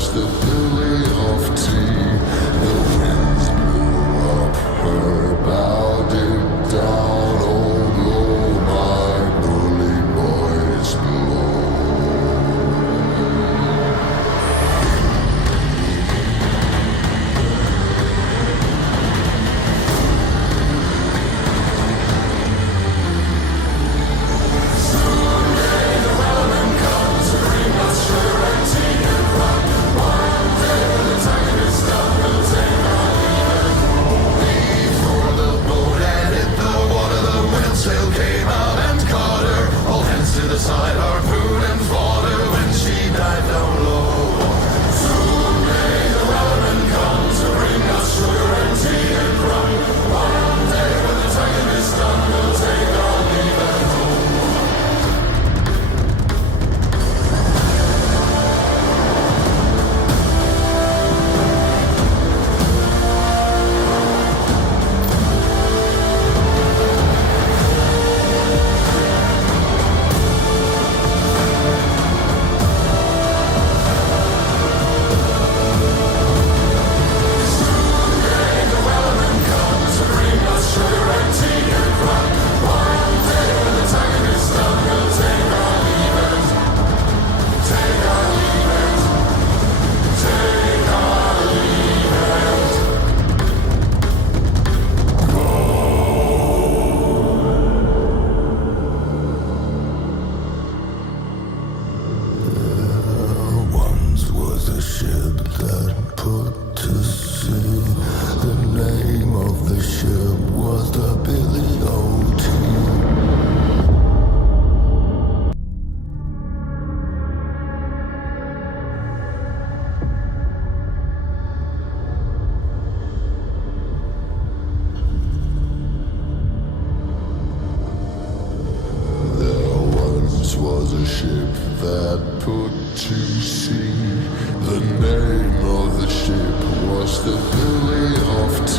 was the Billy of Tea. The winds blew up her bow, dipped down, oh blow my bully boys blow. Sail came out and caught her, all hands to the side, harpoon and fought her when she dived down low. Soon may the wellerman come to bring us sugar and tea and rum. One day when the tonguing is done, we'll take our leave at home. Was a ship that put to sea. The name of the ship was the Billy of Tea.